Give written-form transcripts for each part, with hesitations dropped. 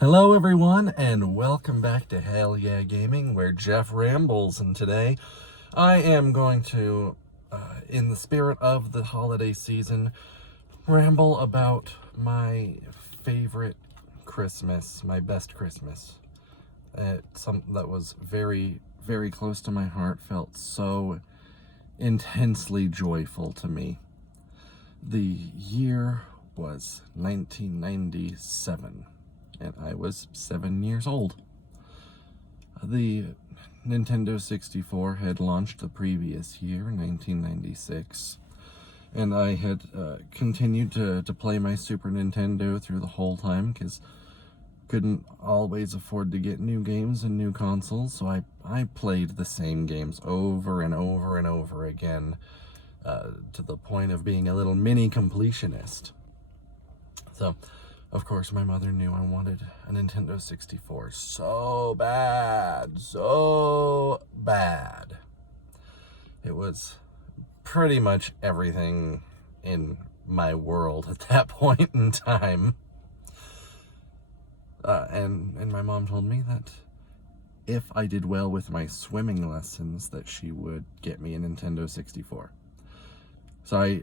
Hello everyone, and welcome back to Hell Yeah Gaming, where Jeff Rambles, and today I am going to, in the spirit of the holiday season, ramble about my favorite Christmas, my best Christmas. It's something that was very, very close to my heart, felt so intensely joyful to me. The year was 1997. And I was 7 years old. The Nintendo 64 had launched the previous year, 1996, and I had continued to play my Super Nintendo through the whole time, because couldn't always afford to get new games and new consoles, so I played the same games over and over and over again, to the point of being a little mini completionist. So, of course, my mother knew I wanted a Nintendo 64 so bad, so bad. It was pretty much everything in my world at that point in time. And my mom told me that if I did well with my swimming lessons, that she would get me a Nintendo 64. So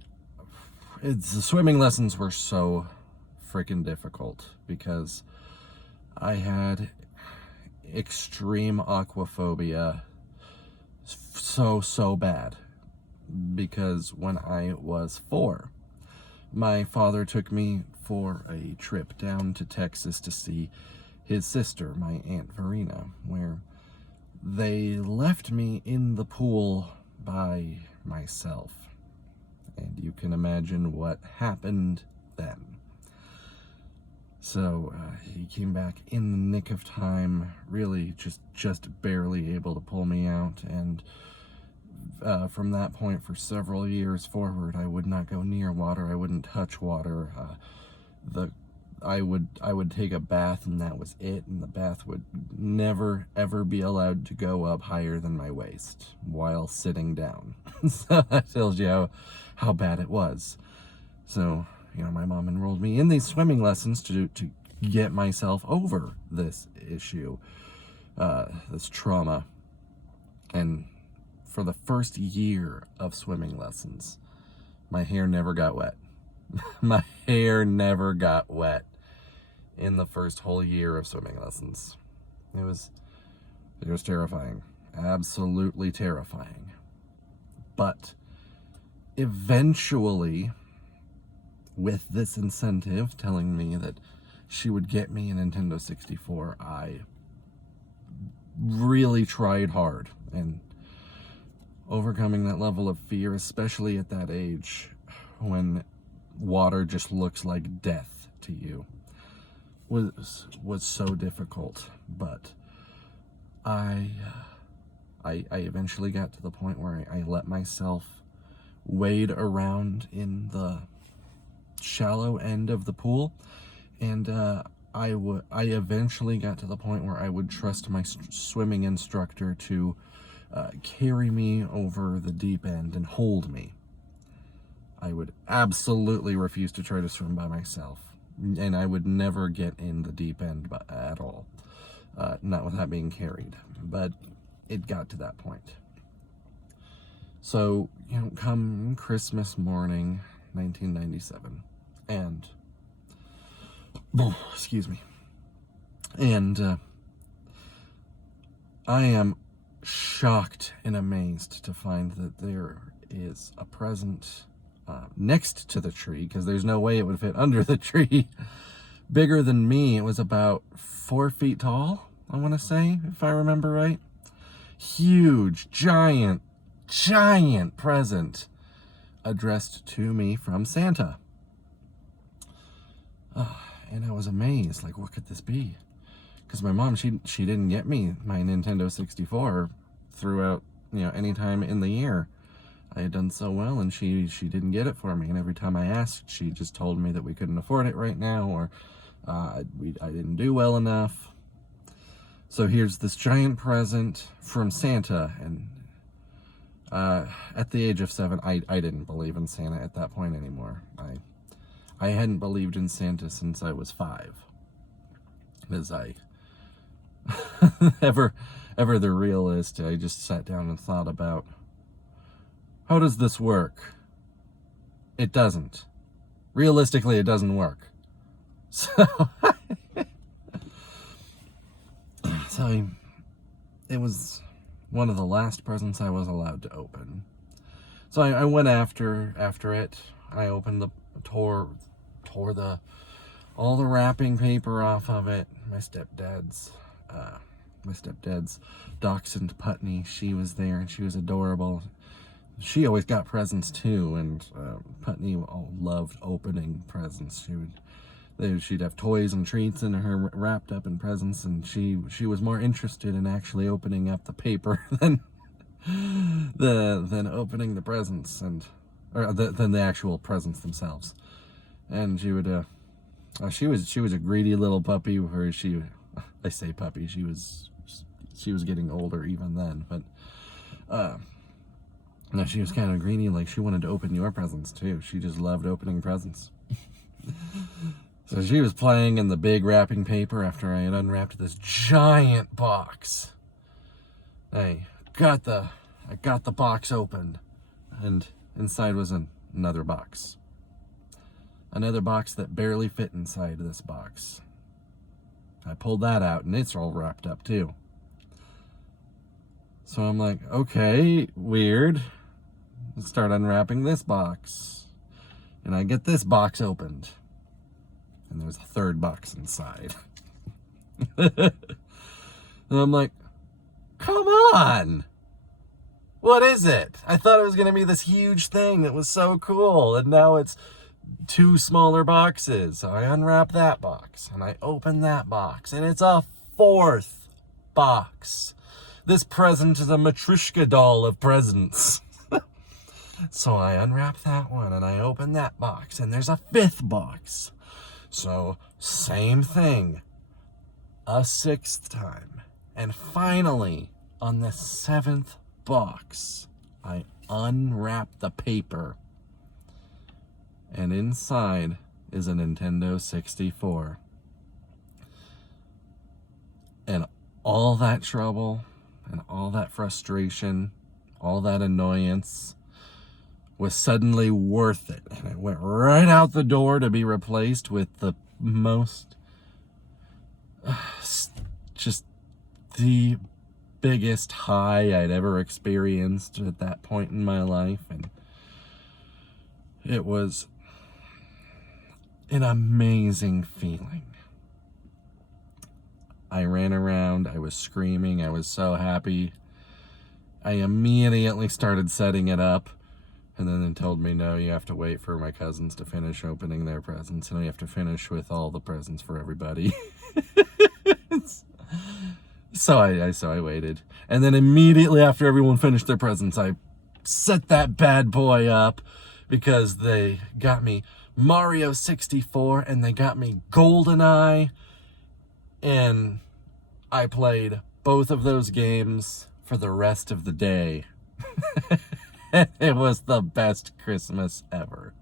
the swimming lessons were so freaking difficult because I had extreme aquaphobia so bad, because when I was 4, my father took me for a trip down to Texas to see his sister, my Aunt Verena, where they left me in the pool by myself, and you can imagine what happened then. So he came back in the nick of time, really just barely able to pull me out, and from that point for several years forward, I would not go near water. I wouldn't touch water. I would take a bath, and that was it, and the bath would never ever be allowed to go up higher than my waist while sitting down. So that tells you how bad it was. So, my mom enrolled me in these swimming lessons to get myself over this issue, this trauma. And for the first year of swimming lessons, my hair never got wet. My hair never got wet in the first whole year of swimming lessons. It was terrifying. Absolutely terrifying. But eventually, with this incentive telling me that she would get me a Nintendo 64, I really tried hard, and overcoming that level of fear, especially at that age when water just looks like death to you, was so difficult. But I eventually got to the point where I let myself wade around in the shallow end of the pool, and I eventually got to the point where I would trust my swimming instructor to carry me over the deep end and hold me. I would absolutely refuse to try to swim by myself, and I would never get in the deep end at all, not without being carried. But it got to that point. So, come Christmas morning, 1997, and excuse me, and I am shocked and amazed to find that there is a present next to the tree, because there's no way it would fit under the tree, bigger than me. It was about 4 feet tall, I want to say, if I remember right. Huge, giant present addressed to me from Santa. And I was amazed, like, what could this be? Because my mom, she didn't get me my Nintendo 64 throughout, any time in the year. I had done so well, and she didn't get it for me. And every time I asked, she just told me that we couldn't afford it right now, or I didn't do well enough. So here's this giant present from Santa, and at the age of 7, I didn't believe in Santa at that point anymore. I hadn't believed in Santa since I was 5. as I ever the realist, I just sat down and thought about, how does this work? It doesn't. Realistically, it doesn't work. So, it was one of the last presents I was allowed to open. So I went after it. I opened tore all the wrapping paper off of it. My stepdad's dachshund Putney, she was there and she was adorable. She always got presents too, and Putney loved opening presents. She'd have toys and treats in her wrapped up in presents, and she was more interested in actually opening up the paper than opening the presents, than the actual presents themselves. And she would she was a greedy little puppy. Where I say puppy, she was getting older even then, but no, she was kind of greedy. Like, she wanted to open your presents too. She just loved opening presents. So she was playing in the big wrapping paper after I had unwrapped this giant box. I got the box open, and inside was another box. Another box that barely fit inside this box. I pulled that out, and it's all wrapped up too. So I'm like, okay, weird. Let's start unwrapping this box. And I get this box opened. And there's a third box inside. And I'm like, come on! What is it? I thought it was going to be this huge thing that was so cool, and now it's 2 smaller boxes. So I unwrap that box, and I open that box, and it's a 4th box. This present is a Matryoshka doll of presents. So I unwrap that one, and I open that box, and there's a 5th box. So, same thing, a 6th time. And finally, on the 7th box, I unwrap the paper. And inside is a Nintendo 64. And all that trouble, and all that frustration, all that annoyance was suddenly worth it. And it went right out the door to be replaced with the most, just the biggest high I'd ever experienced at that point in my life. And it was an amazing feeling. I ran around, I was screaming, I was so happy. I immediately started setting it up. And then they told me, no, you have to wait for my cousins to finish opening their presents, and you have to finish with all the presents for everybody. So I waited. And then immediately after everyone finished their presents, I set that bad boy up, because they got me Mario 64 and they got me GoldenEye. And I played both of those games for the rest of the day. It was the best Christmas ever.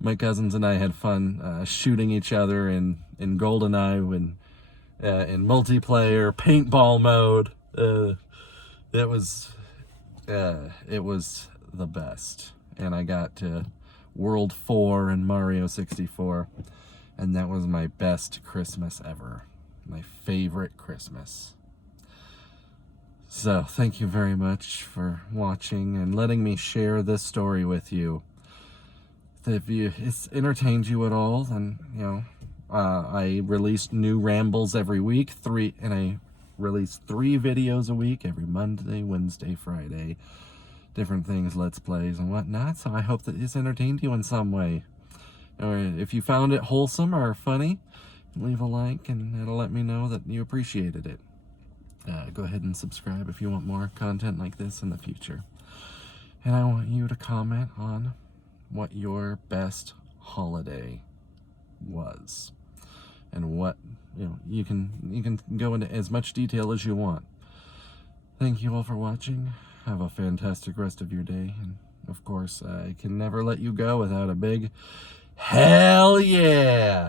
My cousins and I had fun shooting each other in GoldenEye, in multiplayer, paintball mode. It was the best. And I got to World 4 and Mario 64, and that was my best Christmas ever. My favorite Christmas. So, thank you very much for watching and letting me share this story with you. If it's entertained you at all, then, I release new rambles every week, and I release 3 videos a week, every Monday, Wednesday, Friday. Different things, Let's Plays and whatnot, so I hope that it's entertained you in some way. Or if you found it wholesome or funny, leave a like and it'll let me know that you appreciated it. Go ahead and subscribe if you want more content like this in the future. And I want you to comment on what your best holiday was. And what, you can go into as much detail as you want. Thank you all for watching. Have a fantastic rest of your day. And of course, I can never let you go without a big hell yeah!